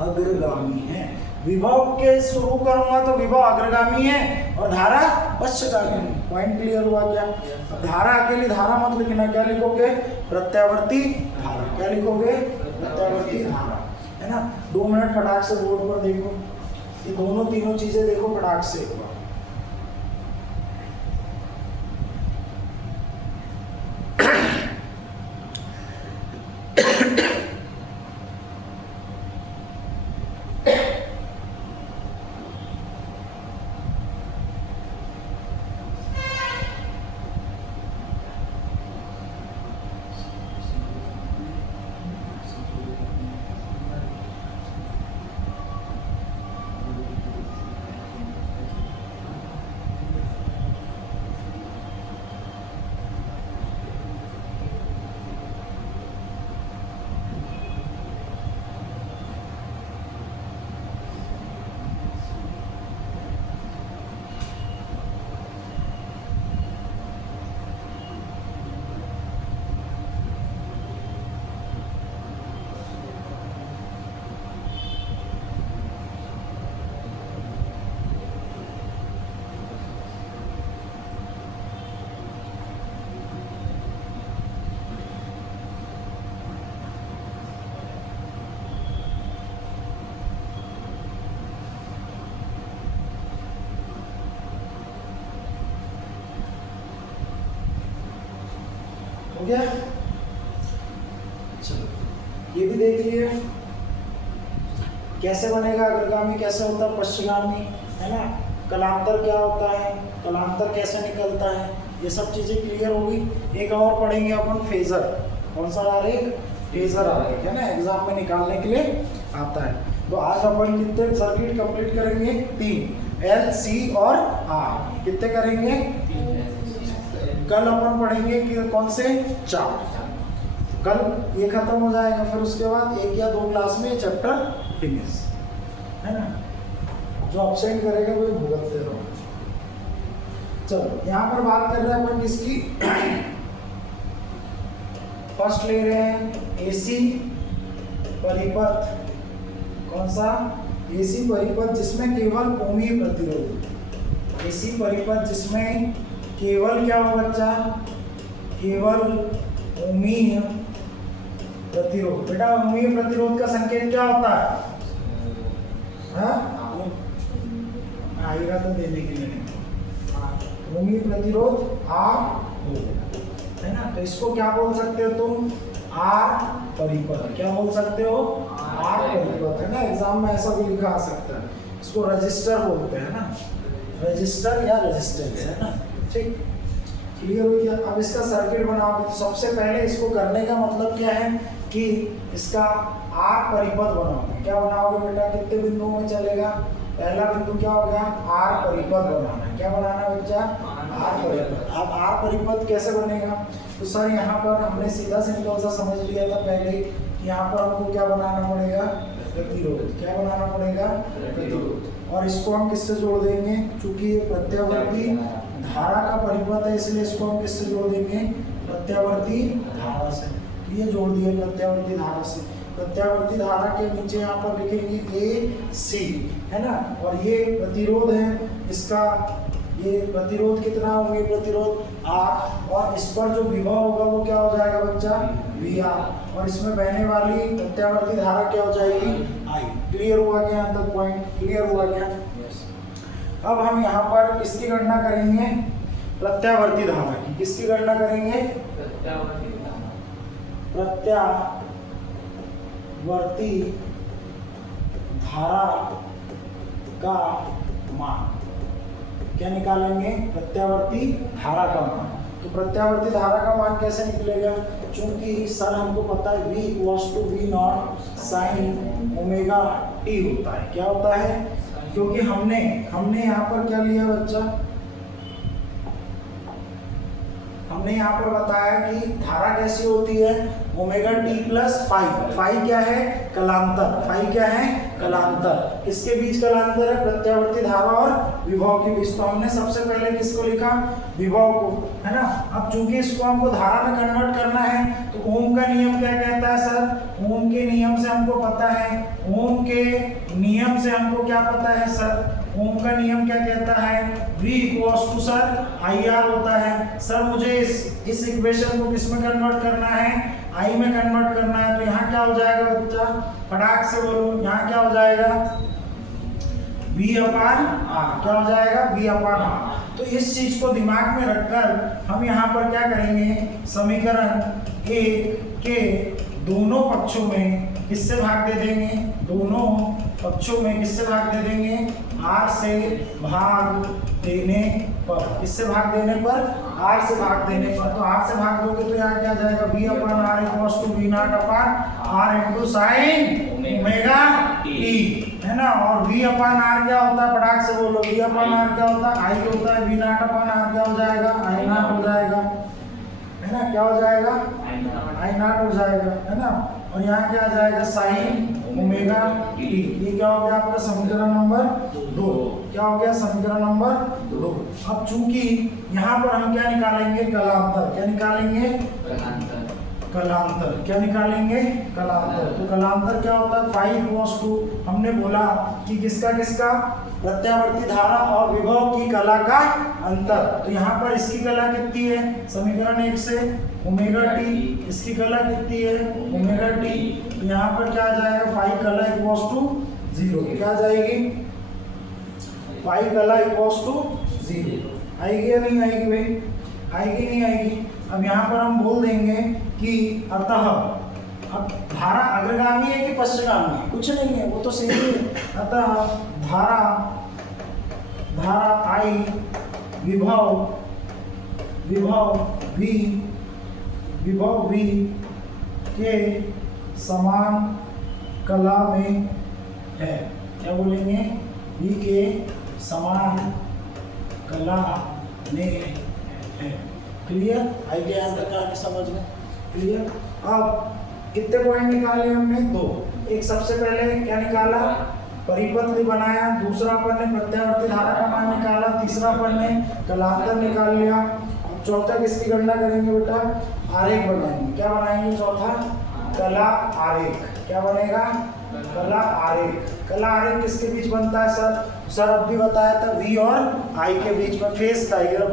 अग्रगामी है। विभव के शुरू करूंगा तो विभव अग्रगामी है और धारा पश्चगामी। पॉइंट क्लियर हुआ क्या। अब धारा अकेली धारा मत लिखना, क्या लिखोगे, प्रत्यावर्ती धारा। क्या लिखोगे, प्रत्यावर्ती धारा, है ना। 2 मिनट फटाक से बोर्ड पर देखो, ये दोनों तीनों चीजें देखो फटाक से एक बार। हो गया, चलो ये भी देख लिए कैसे बनेगा अग्रगामी, कैसे होता है पश्चिगामी, है ना। कलांतर क्या होता है, कलांतर कैसे निकलता है, ये सब चीजें क्लियर होगी। एक और पढ़ेंगे अपन फेजर। कौन सा आरेख, फेजर आरेख, है ना, एग्जाम में निकालने के लिए आता है। तो आज अपन कितने सर्किट कंप्लीट करेंगे, 3, L, C और R। कितने करेंगे, कल अपन पढ़ेंगे कि कौन से, 4। कल ये खत्म हो जाएगा, फिर उसके बाद 1 या 2 क्लास में चैप्टर फिनिश, है ना। जो अपसेंट करेगा वो भुगतते रहो। चलो यहाँ पर बात कर रहे हैं अपन किसकी, फर्स्ट ले रहे हैं एसी परिपथ। कौन सा, एसी परिपथ जिसमें केवल ओमीय प्रतिरोध। एसी परिपथ जिसमें केवल क्या हो बच्चा, केवल ओमीय प्रतिरोध। बेटा ओमीय प्रतिरोध का संकेत क्या होता है, आएगा तो देने के लिए नहीं। ओमीय प्रतिरोध R है ना, तो इसको क्या बोल सकते हो तुम, R परिपथ। क्या बोल सकते हो, R परिपथ, है ना। एग्जाम में ऐसा भी लिखा आ सकता है। इसको रजिस्टर बोलते हैं ना, रजिस्टर या रेजिस्टेंस, है ना। ठीक, क्लियर हो गया। अब इसका सर्किट बनाओगे तो सबसे पहले इसको करने का मतलब क्या है कि इसका R परिपथ बनाओगे। क्या बनाओगे बेटा, कितने बिंदुओं में चलेगा। पहला बिंदु क्या हो गया, R परिपथ बनाना है। क्या बनाना है बच्चा, R परिपथ। अब R परिपथ कैसे बनेगा, तो सर यहाँ पर हमने सीधा सिंपल सा समझ लिया था पहले कि यहाँ पर हमको क्या बनाना पड़ेगा, प्रतिरोध। क्या बनाना पड़ेगा, प्रतिरोध। और इसको हम किससे जोड़ देंगे, चूंकि ये प्रत्यावर्ती धारा का परिपथ है इसलिए इसको हम किससे जोड़ देंगे, प्रत्यावर्ती धारा से। ये जोड़ दिए प्रत्यावर्ती धारा से। प्रत्यावर्ती धारा के नीचे यहाँ पर लिखेंगे AC, है ना। और ये प्रतिरोध है इसका, ये प्रतिरोध कितना होंगे, प्रतिरोध R। और इस पर जो विभव होगा वो क्या हो जाएगा बच्चा, VR। और इसमें बहने वाली प्रत्यावर्ती धारा क्या हो जाएगी, I। क्लियर हुआ क्या, यहाँ तक पॉइंट क्लियर हुआ क्या। अब हम यहाँ पर किसकी गणना करेंगे, प्रत्यावर्ती धारा की। किसकी गणना करेंगे? प्रत्यावर्ती धारा का मान। क्या निकालेंगे? प्रत्यावर्ती धारा का मान। तो प्रत्यावर्ती धारा का मान कैसे निकलेगा? चूंकि सर हमको पता है V = V0 sin omega t होता है। क्या होता है? क्योंकि हमने यहाँ पर क्या लिया बच्चा? हमने यहाँ पर बताया कि धारा कैसी होती है? ओमेगा टी प्लस फाई क्या है? कलांतर। फाई क्या है? कलांतर। किसके बीच कलांतर है? प्रत्यावर्ती धारा और विभव के बीच। तो हमने सबसे पहले किसको लिखा? विभव को, है ना। अब चूंकि इसको हमको धारा में कन्वर्ट करना है तो ओम का नियम क्या कहता है सर? ओम के नियम से हमको पता है, ओम के नियम से हमको क्या पता है सर? ओम का नियम क्या कहता है? V = सर IR होता है। सर मुझे इस इक्वेशन को किस में कन्वर्ट करना है? I में कन्वर्ट करना है। तो यहाँ क्या हो जाएगा बच्चा? फटाक से बोलो, यहाँ क्या हो जाएगा? V/R। क्या हो जाएगा? V/R। तो इस चीज को दिमाग में रखकर हम यहाँ पर क्या करेंगे? समीकरण 1 के दोनों पक्षों में किससे भाग दे देंगे? दोनों पक्षों में किससे भाग दे देंगे? R से भाग देने पर। किससे भाग देने पर? R से भाग देने पर। तो R से भाग दोगे तो यहाँ क्या जाएगा? V/R = V0/R × sin omega t, है ना। और V/R क्या होता है? फटाक से बोलो, V/R क्या होता है? I होता है। V0/R क्या हो जाएगा? I0 हो जाएगा, है ना। क्या हो जाएगा? I0 हो जाएगा, है ना। और यहाँ क्या आ जाएगा? Sine omega T. ये क्या हो गया आपका? समीकरण नंबर 2। क्या हो गया? समीकरण नंबर 2। अब चूंकि यहाँ पर हम क्या निकालेंगे? कलांतर। क्या निकालेंगे? कलांतर। क्या निकालेंगे? कलांतर। तो कलांतर क्या होता है? फाई = हमने बोला कि किसका प्रत्यावर्ती धारा और विभव की कला का अंतर। तो यहाँ पर इसकी कला कितनी है? समीकरण 1 से ओमेगा टी। इसकी कला कितनी है? Omega T. तो यहाँ पर क्या आ जाएगा? फाई कला = 0। क्या आ जाएगी? फाई कला = 0। आएगी या नहीं आएगी भाई? आएगी नहीं आएगी? अब यहाँ पर हम बोल देंगे कि अतः, अब धारा अग्रगामी है कि पश्चगामी है? कुछ नहीं है, वो तो सही है। अतः धारा I विभव V के समान कला में है। क्या बोलेंगे? V के समान कला में है। क्लियर? आई गया यहाँ तक आगे समझ में? क्लियर? अब कितने पॉइंट निकाले हमने? 2। एक सबसे पहले क्या निकाला? परिपथ बनाया। दूसरा अपन ने प्रत्यावर्ती धारा का मान निकाला। तीसरा अपन ने कलांतर निकाल लिया। अब चौथा किसकी गणना करेंगे बेटा? आरेख बनाएंगे। क्या बनाएंगे? चौथा कला आरेख। क्या बनेगा? कला आरेख। कला आरेख किसके बीच बनता है सर? सर अब भी बताया था, V और I के बीच में फेस डायग्राम,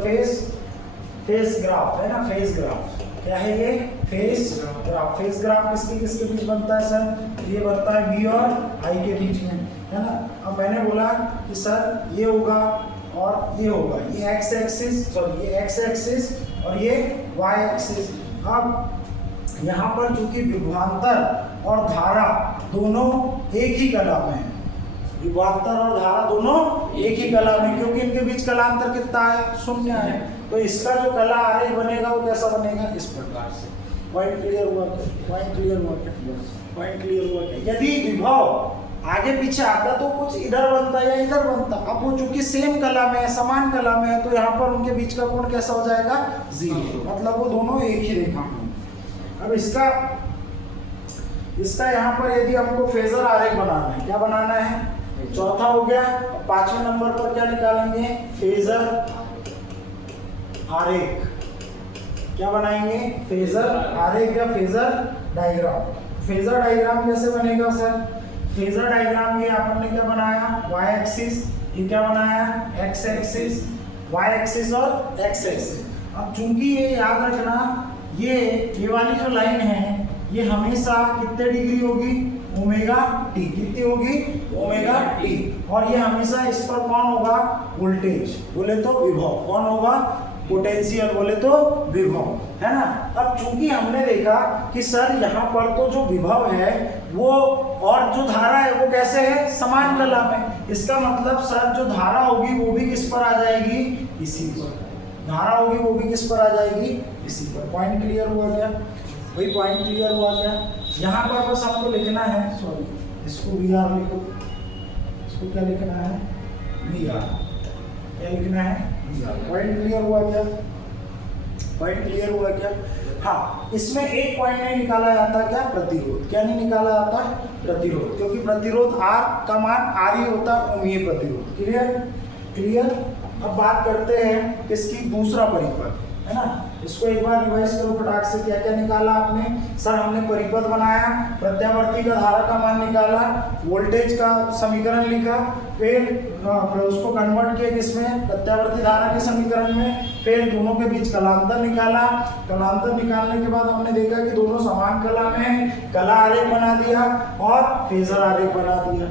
फेस ग्राफ, है ना। फेस ग्राफ क्या है? ये फेस ग्राफ। फेस ग्राफ किसके बीच बनता है सर? ये बनता है V और I के बीच में, है ना। अब मैंने बोला कि सर ये होगा और ये होगा, ये x एक्सिस और ये y एक्सिस। अब यहाँ पर चूंकि विभवांतर और धारा दोनों एक ही कला में है, विभवांतर और धारा दोनों एक ही कला में, क्योंकि इनके बीच कलांतर कितना है? 0 है। तो इसका जो कला आरेख बनेगा वो कैसा बनेगा? इस प्रकार से। पॉइंट क्लियर हुआ क्या? पॉइंट क्लियर हुआ क्या? यदि विभव आगे पीछे आता तो कुछ इधर बनता या इधर बनता। अब वो चूंकि सेम कला में है, समान कला में है, तो यहाँ पर उनके बीच का कोण कैसा हो जाएगा? 0। मतलब वो दोनों एक ही रेखा में। अब इसका यहाँ पर यदि हमको फेजर आरेख बनाना है, क्या बनाना है? चौथा हो गया। 5वें नंबर पर क्या निकालेंगे? फेजर आरेख। क्या बनाएंगे? फेजर आरेख या फेजर डायग्राम। फेजर डायग्राम कैसे बनेगा सर? फेजर डायग्राम ये अपन ने क्या बनाया? y axis. ये क्या बनाया? x एक्सिस, y एक्सिस और x एक्सिस। अब चूंकि ये याद रखना, ये वाली जो लाइन है ये हमेशा कितने डिग्री होगी? Omega T. कितनी होगी? Omega t. और ये हमेशा इस पर कौन होगा? वोल्टेज। बोले तो विभव। कौन होगा? पोटेंशियल बोले तो विभव, है ना। अब चूंकि हमने देखा कि सर यहाँ पर तो जो विभव है वो और जो धारा है वो कैसे है, समान कला में। इसका मतलब सर जो धारा होगी वो भी किस पर आ जाएगी, इसी पर। धारा होगी वो भी किस पर आ जाएगी, इसी पर। पॉइंट क्लियर हुआ क्या, वही पॉइंट क्लियर हुआ क्या। यहाँ पर बस आपको लिखना है, सॉरी इसको वी आर लिखो, इसको क्या लिखना है, वी आर, क्या लिखना है, वी आर। पॉइंट क्लियर हुआ क्या, पॉइंट क्लियर हुआ क्या। हाँ, इसमें एक पॉइंट नहीं निकाला जाता, क्या, प्रतिरोध। क्या नहीं निकाला जाता, प्रतिरोध, क्योंकि प्रतिरोध आर का मान आर ही होता है, ओमीय प्रतिरोध। Clear, clear. अब बात करते हैं इसकी दूसरा परिपथ, है ना। इसको एक बार रिवाइज करो फटाक से। क्या क्या निकाला आपने, सर हमने परिपथ बनाया, प्रत्यावर्ती का धारा का मान निकाला, वोल्टेज का समीकरण लिखा, फिर उसको कन्वर्ट किया किसमें, प्रत्यावर्ती धारा के समीकरण में, फिर दोनों के बीच कलांतर निकाला। कलांतर निकालने के बाद हमने देखा कि दोनों समान कला में, कला आरेख बना दिया और फेजर आरेख बना दिया।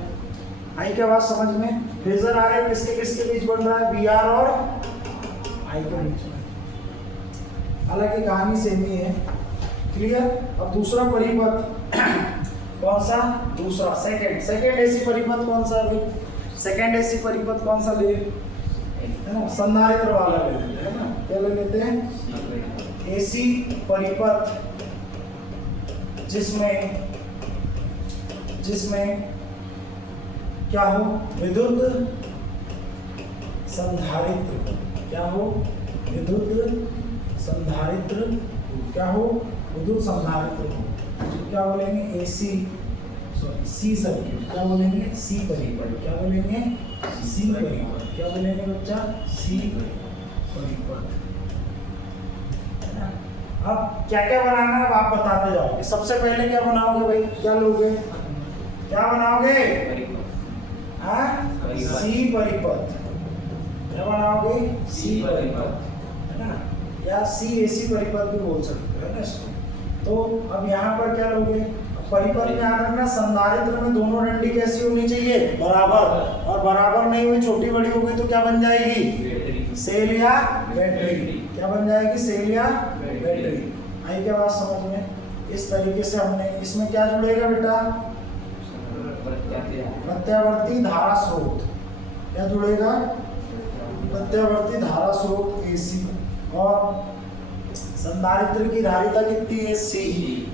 आई क्या बात समझ में। फेजर आरेख किसके किसके बीच बन रहा है, वी आर और आई के बीच में। हालांकि कहानी सेम ही है। क्लियर। अब दूसरा परिपथ कौन सा, दूसरा सेकंड एसी परिपथ कौन सा है भाई, सेकंड एसी परिपथ कौन सा ले, है ना, संधारित्र वाला ले लेते हैं ना। क्या ले लेते हैं, एसी परिपथ, जिसमें क्या हो, विद्युत संधारित्र, क्या हो, विद्युत संधारित्र, क्या हो, विद्युत संधारित्र हो। क्या बोलेंगे, एसी सी सर्किट, क्या बोलेंगे, सी परिपथ, क्या बोलेंगे, सी परिपथ, क्या बोलेंगे बच्चा, सी परिपथ। अब क्या क्या बनाना है आप बताते जाओगे। सबसे पहले क्या बनाओगे भाई, क्या लोगे, क्या बनाओगे, हाँ, सी परिपथ। क्या बनाओगे, सी परिपथ, है ना, या सी एसी परिपथ भी बोल सकते हो, है ना इसको। तो अब यहाँ पर क्या लोगे, परिपथ में याद रखना, संधारित्र में दोनों डंडी कैसी होनी चाहिए, बराबर, और बराबर नहीं हुई, छोटी बड़ी हो गई तो क्या बन जाएगी, सेल या बैटरी। क्या बन जाएगी, सेल या बैटरी। आई क्या बात समझ में। इस तरीके से हमने, इसमें क्या जुड़ेगा बेटा, प्रत्यावर्ती धारा स्रोत। क्या जुड़ेगा, प्रत्यावर्ती धारा स्रोत एसी, और संधारित्र की धारिता कितनी है, सी,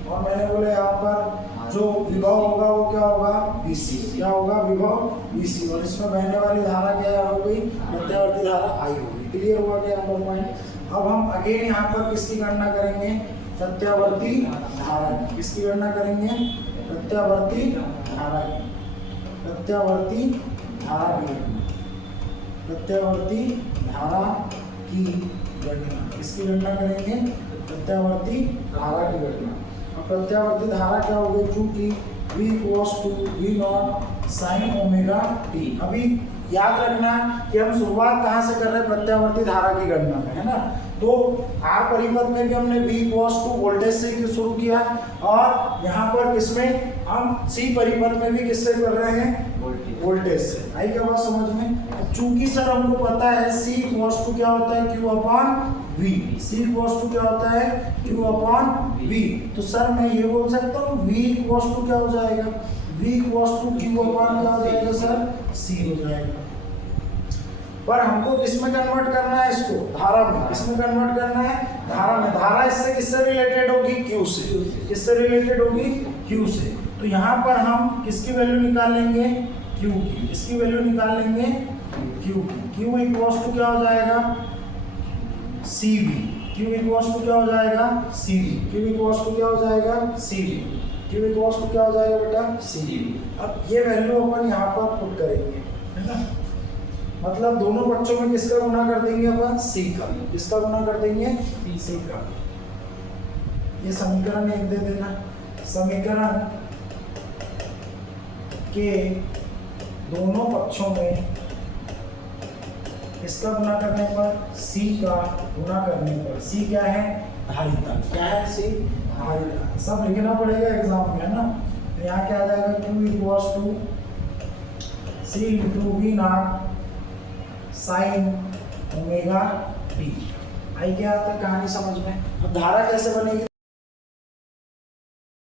और मैंने बोला यहाँ पर जो विभव होगा वो क्या होगा, वीसी। क्या होगा, विभव वीसी, और इसमें बहने वाली धारा क्या हो गई, प्रत्यावर्ती धारा आई होगी। क्लियर हुआ क्या यहाँ पर पॉइंट। अब हम अगेन यहाँ पर किसकी गणना करेंगे, प्रत्यावर्ती धारा की। किसकी गणना करेंगे, प्रत्यावर्ती धारा की, प्रत्यावर्ती धारा की, प्रत्यावर्ती धारा की गणना। किसकी गणना करेंगे, प्रत्यावर्ती धारा की गणना। और प्रत्यावर्ती धारा क्या होगी, चूंकि V = V0 sin omega t। अभी याद रखना कि हम शुरुआत कहाँ से कर रहे हैं, प्रत्यावर्ती धारा की गणना में, है ना। तो आर परिपथ में भी हमने V = वोल्टेज से शुरू किया, और यहाँ पर किसमें, हम सी परिपथ में भी किससे कर रहे हैं, वोल्टेज से। आई क्या बात समझ में। चूंकि सर हमको पता है C = क्या होता है, Q/V। C = क्या होता है, Q/V। तो सर मैं ये बोल सकता हूँ V = क्या हो जाएगा, V = Q/क्या हो जाएगा सर, C हो जाएगा। पर हमको किसमें कन्वर्ट करना है, इसको धारा में। किसमें कन्वर्ट करना है, धारा में। धारा इससे किससे रिलेटेड होगी, Q से। किससे रिलेटेड होगी, Q से। तो यहाँ पर हम किसकी वैल्यू निकालेंगे, Q की। किसकी वैल्यू निकालेंगे, Q की। Q = क्या हो जाएगा, CV। Q = क्या हो जाएगा, CV। Q = क्या हो जाएगा, CV। Q = क्या हो जाएगा बेटा, CV। अब ये वैल्यू अपन यहाँ पर पुट करेंगे, है ना। मतलब दोनों पक्षों में किसका गुना कर देंगे अपन, C का। किसका गुना कर देंगे, C का। ये समीकरण एक दे देना। समीकरण के दोनों पक्षों में किसका गुना करने पर, C का गुना करने पर। C क्या है, धारिता। क्या है, C धारिता। सब लिखना पड़ेगा एग्जाम में, है ना। तो यहाँ क्या आ जाएगा, Q = C × V0 sin omega t। आई क्या आता है कहानी समझ में। अब धारा कैसे बनेगी